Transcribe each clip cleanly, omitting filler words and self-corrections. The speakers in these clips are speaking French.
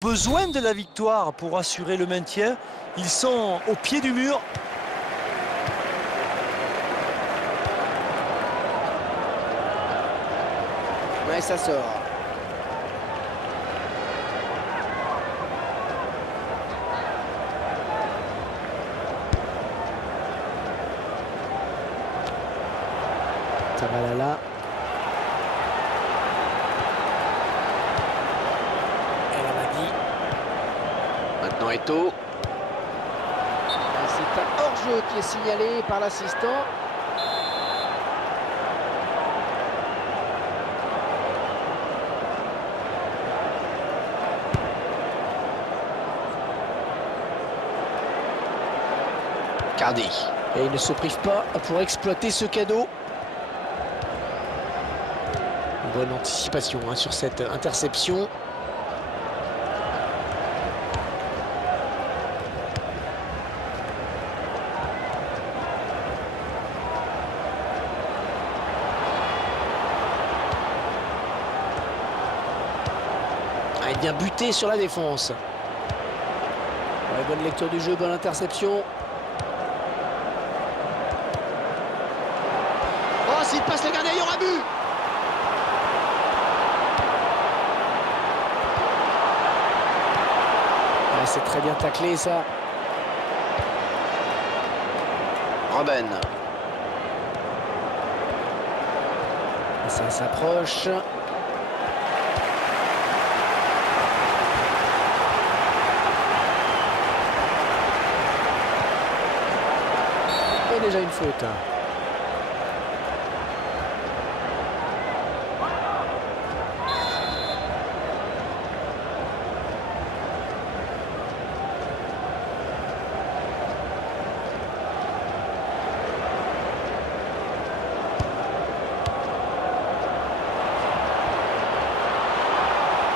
Besoin de la victoire pour assurer le maintien. Ils sont au pied du mur. Ouais, ça sort. Tabalala. Elle a dit. Maintenant Eto'o. C'est un hors-jeu qui est signalé par l'assistant. Cardi. Et il ne se prive pas pour exploiter ce cadeau. Une bonne anticipation sur cette interception. Ah, il vient buter sur la défense. Ouais, bonne lecture du jeu, bonne interception. Oh, s'il passe le gardien, il y aura but. Ah, c'est très bien taclé, ça. Robben. Ça s'approche. Et déjà une faute.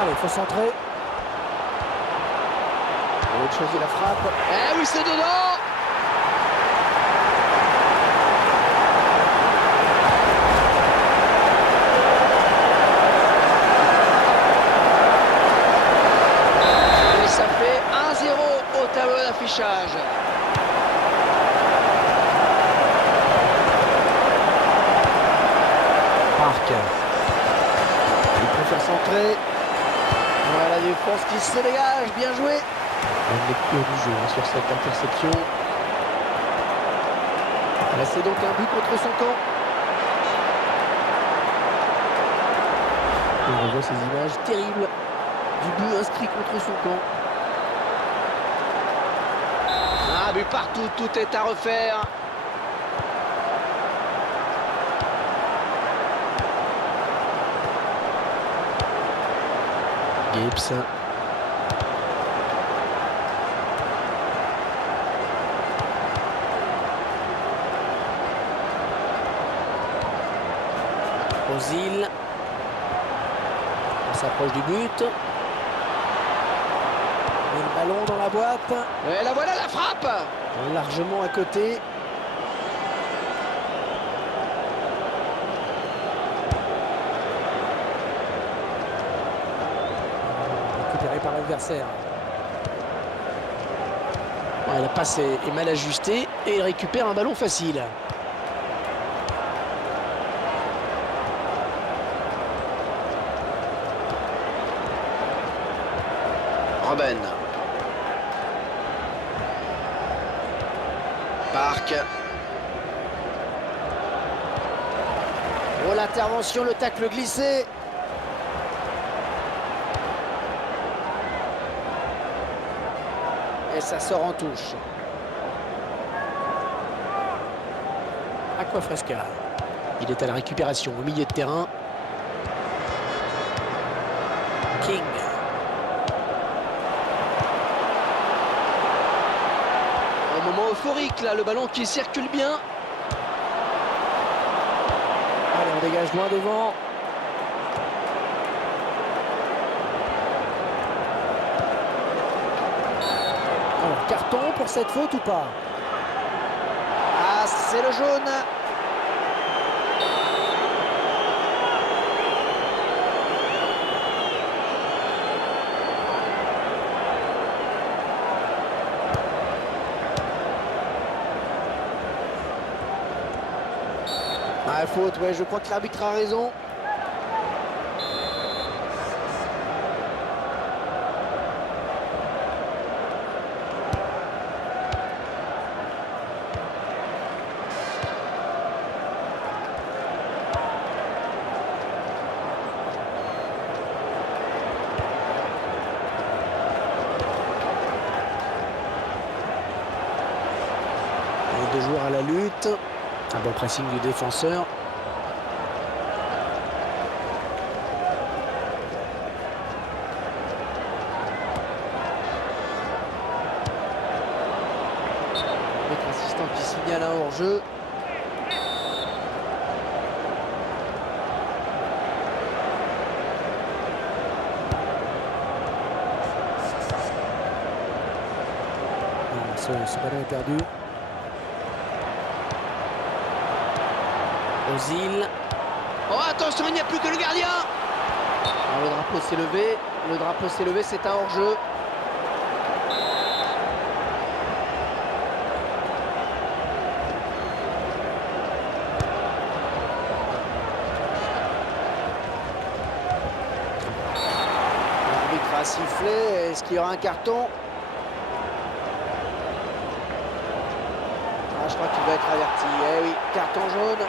Allez, il faut centrer. Autre chose de la frappe. Eh oui, c'est dedans. Et ça fait 1-0 au tableau d'affichage. Park. Il préfère centrer. Voilà la défense qui se dégage, bien joué. Bonne lecture du jeu sur cette interception. Là, c'est donc un but contre son camp. On revoit ces images terribles du but inscrit contre son camp. Ah, but partout, tout est à refaire. Gibbs. Ozil. On s'approche du but. Et le ballon dans la boîte. Et la voilà la frappe. Largement à côté. Récupéré par l'adversaire. Ouais, la passe est mal ajustée et il récupère un ballon facile. Robben. Park. Oh, l'intervention, le tacle glissé. Et ça sort en touche. Aquafresca. Il est à la récupération au milieu de terrain. King. Un moment euphorique là, le ballon qui circule bien. Allez, on dégage loin devant. Alors, carton pour cette faute ou pas? Ah, c'est le jaune. Ah, faute, ouais, je crois que l'arbitre a raison. Les deux joueurs à la lutte. Un bon pressing du défenseur. Avec l'assistant qui signale un hors-jeu. Ce ballon est perdu. Ozil. Oh, attention, il n'y a plus que le gardien. Alors, le drapeau s'est levé. Le drapeau s'est levé, c'est un hors-jeu. L'arbitre a sifflé. Est-ce qu'il y aura un carton? Ah, je crois qu'il va être averti. Eh oui, carton jaune.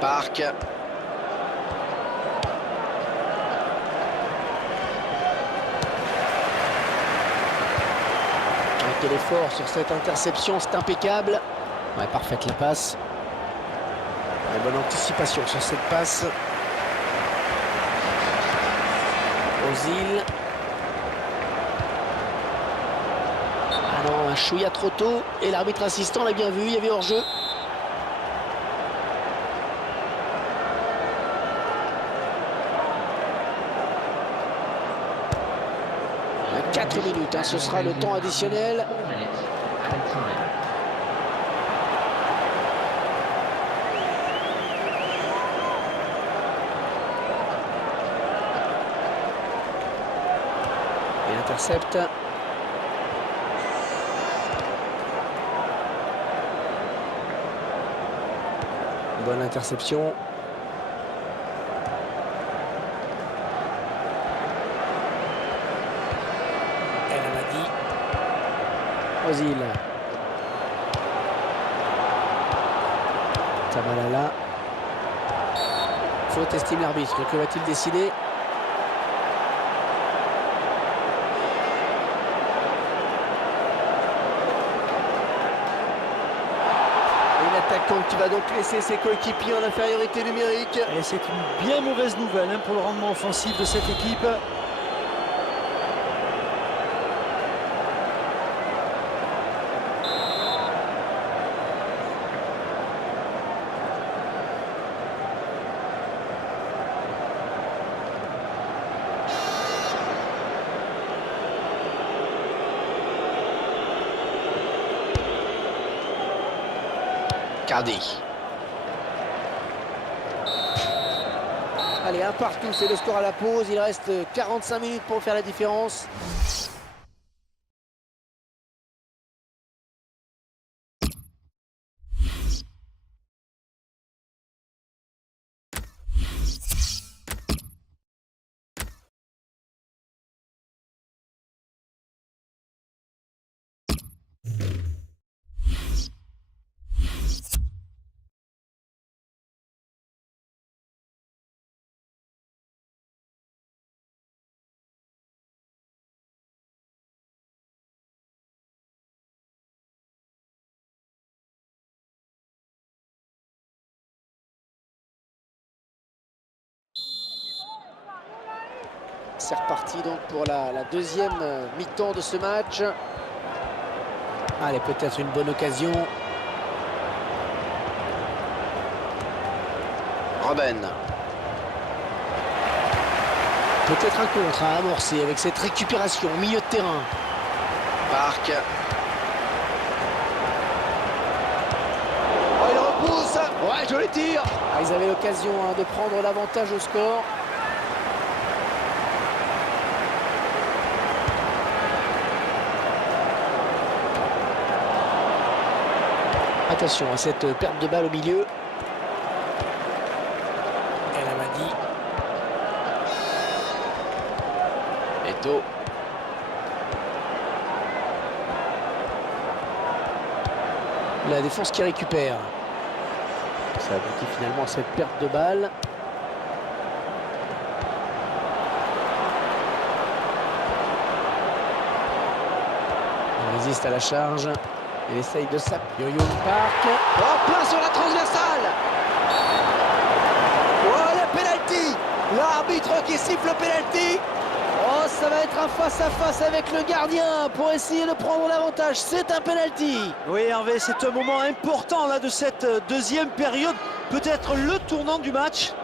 Parc. Quel effort sur cette interception, c'est impeccable. Ouais, parfaite la passe. Ouais, bonne anticipation sur cette passe. Ozil. Ah non, un chouïa trop tôt. Et l'arbitre assistant l'a bien vu, il y avait hors-jeu. 4 minutes, ce sera le temps additionnel. Il intercepte. Bonne interception. Ozil. Tabalala. Faute, estime l'arbitre. Que va-t-il décider? Et l'attaquant qui va donc laisser ses coéquipiers en infériorité numérique. Et c'est une bien mauvaise nouvelle pour le rendement offensif de cette équipe. Cardi. Allez, un partout, c'est le score à la pause. Il reste 45 minutes pour faire la différence. C'est reparti donc pour la deuxième mi-temps de ce match. Allez, peut-être une bonne occasion. Robben. Peut-être un contre à amorcer avec cette récupération au milieu de terrain. Parc. Oh, il repousse. Ouais, joli tir. Ah, ils avaient l'occasion de prendre l'avantage au score. Attention à cette perte de balle au milieu. El Amadi. Eto. La défense qui récupère. Ça aboutit finalement à cette perte de balle. Il résiste à la charge. Il essaye de s'appuyer. Yo-Yo Park. Oh, plein sur la transversale. Oh, le penalty. L'arbitre qui siffle le penalty. Oh, ça va être un face-à-face avec le gardien pour essayer de prendre l'avantage. C'est un penalty. Oui, Hervé, c'est un moment important là de cette deuxième période. Peut-être le tournant du match.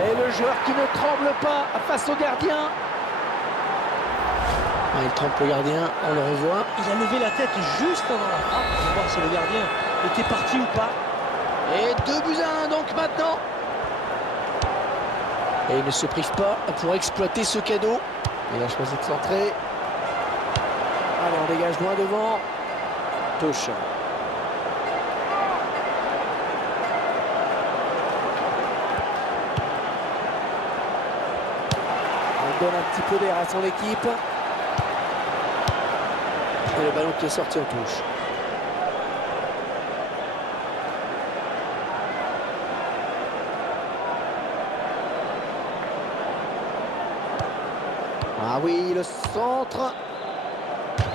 Et le joueur qui ne tremble pas face au gardien. Ah, il trempe le gardien, on le revoit. Il a levé la tête juste avant la frappe pour voir si le gardien était parti ou pas. Et 2-1 donc maintenant. Et il ne se prive pas pour exploiter ce cadeau. Il a choisi de centrer. Allez, on dégage loin devant. Touche. On donne un petit peu d'air à son équipe. Et le ballon qui est sorti en touche. Ah oui, le centre.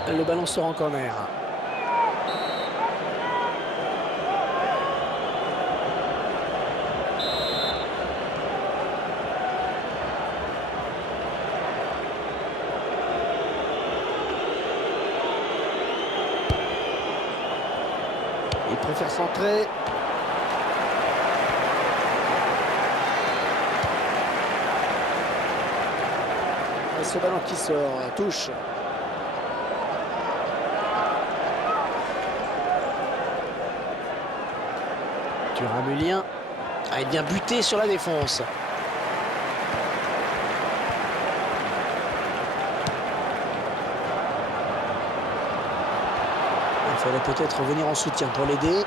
Le ballon sort en corner. Il préfère centrer. Et ce ballon qui sort, touche. Thuram-Hulien. Ah, il vient buter sur la défense. Il fallait peut-être venir en soutien pour l'aider.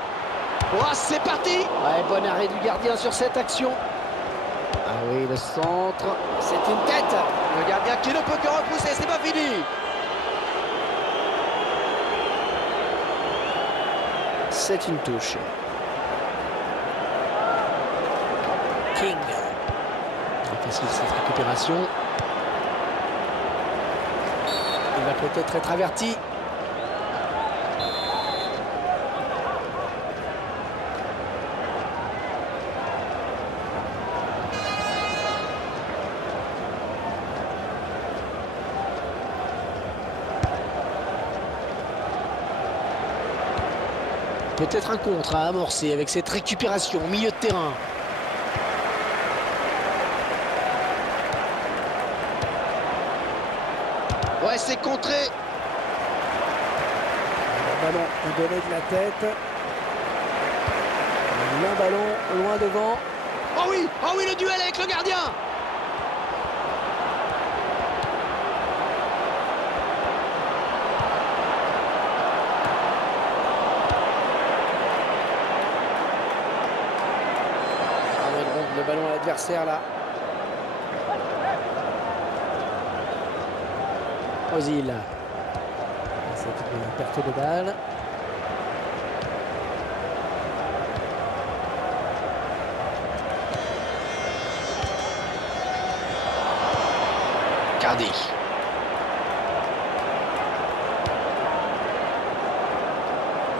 Oh, c'est parti! Ouais, bon arrêt du gardien sur cette action. Ah oui, le centre. C'est une tête. Le gardien qui ne peut que repousser, c'est pas fini. C'est une touche. King. Très facile cette récupération. Il va peut-être être averti. Peut-être un contre à amorcer avec cette récupération au milieu de terrain. Ouais, c'est contré. Le ballon donné de la tête. Un ballon loin devant. Oh oui, le duel avec le gardien. Le ballon à l'adversaire là. Ozil. C'est une perte de balle. Cardi.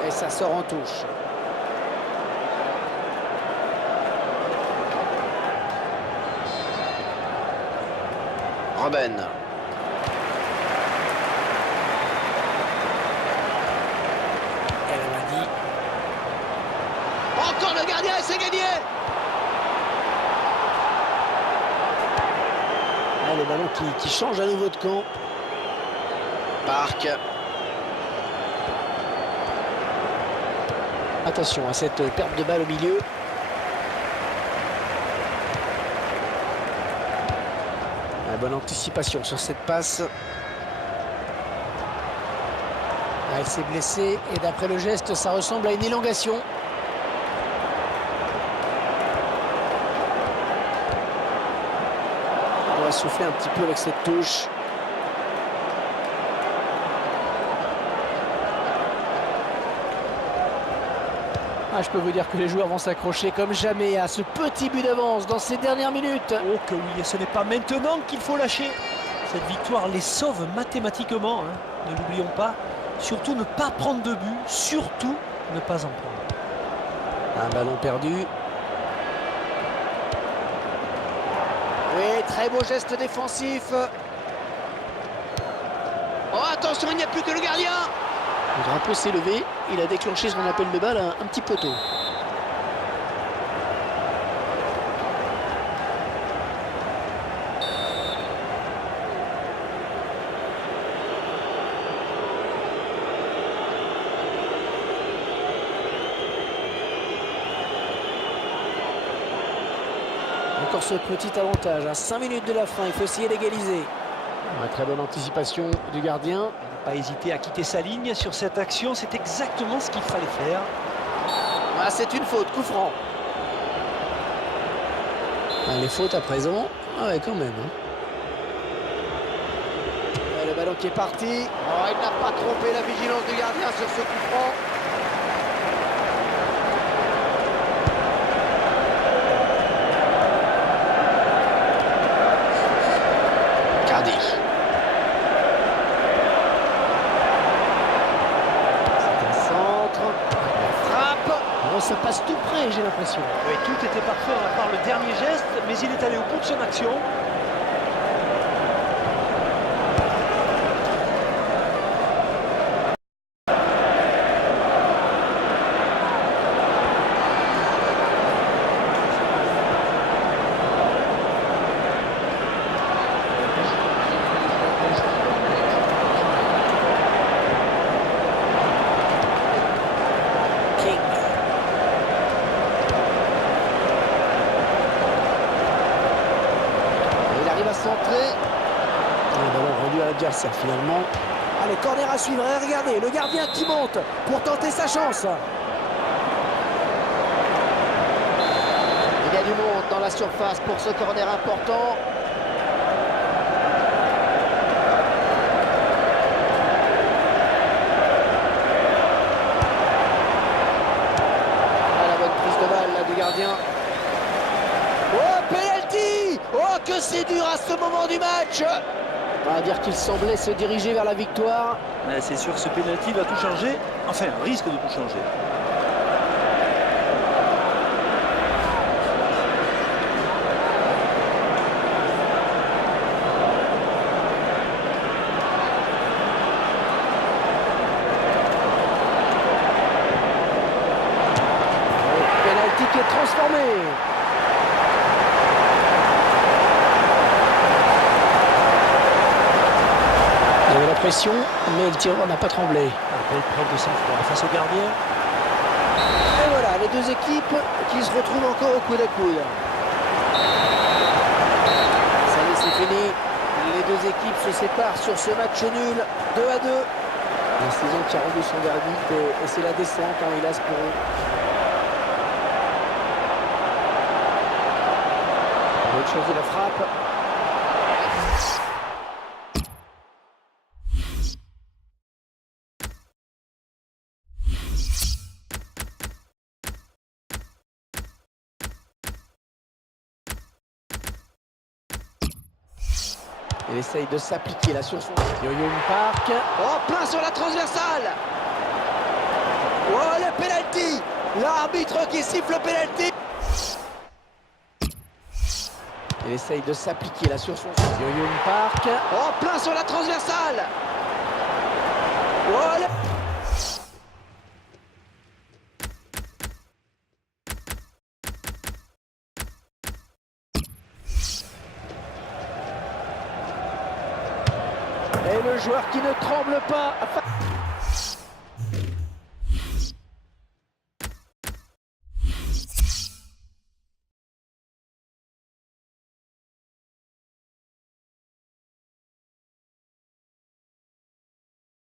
Et ça sort en touche. Robben. gardien et c'est gagné. Ah, le ballon qui change à nouveau de camp. Park. Attention à cette perte de balle au milieu. La bonne anticipation sur cette passe. Ah, elle s'est blessée et d'après le geste, ça ressemble à une élongation. On va souffler un petit peu avec cette touche. Ah, je peux vous dire que les joueurs vont s'accrocher comme jamais à ce petit but d'avance dans ces dernières minutes. Oh que oui, et ce n'est pas maintenant qu'il faut lâcher. Cette victoire les sauve mathématiquement, hein. Ne l'oublions pas. Surtout ne pas prendre de but, surtout ne pas en prendre. Un ballon perdu. Oui, très beau geste défensif. Oh, attention, il n'y a plus que le gardien. Le drapeau s'est levé. Il a déclenché son appel de balle un petit poteau. Encore ce petit avantage à 5 minutes de la fin, il faut essayer d'égaliser. Très bonne anticipation du gardien. Pas hésiter à quitter sa ligne sur cette action, c'est exactement ce qu'il fallait faire. Ah, c'est une faute, coup franc. Ah, les fautes à présent, ah ouais, quand même. Hein. Et le ballon qui est parti. Oh, il n'a pas trompé la vigilance du gardien sur ce coup franc. Ça passe tout près, j'ai l'impression. Oui, tout était parfait à part le dernier geste, mais il est allé au bout de son action. Le ballon rendu à l'adversaire finalement. Allez, corner à suivre. Et regardez, le gardien qui monte pour tenter sa chance. Il y a du monde dans la surface pour ce corner important. Ah, la bonne prise de balle là, du gardien. Oh, penalty! Oh, que c'est dur à ce moment du match! On va dire qu'il semblait se diriger vers la victoire. C'est sûr que ce penalty va tout changer. Enfin, risque de tout changer. Penalty qui est transformé. Il y avait la pression, mais le tireur n'a pas tremblé. Belle preuve de sang-froid face au gardien. Et voilà, les deux équipes qui se retrouvent encore au coude à coude. Ça y est, c'est fini. Les deux équipes se séparent sur ce match nul, 2-2. La saison qui a rendu son verdict et c'est la descente, hein, hélas pour eux. Bonne chance de la frappe. Il essaye de s'appliquer là sur son Yo-Yo Park. Oh, plein sur la transversale. Oh, le penalty. L'arbitre qui siffle le penalty. Il essaye de s'appliquer là sur son Yo-Yo Park. Oh, plein sur la transversale. Oh, le... Et le joueur qui ne tremble pas.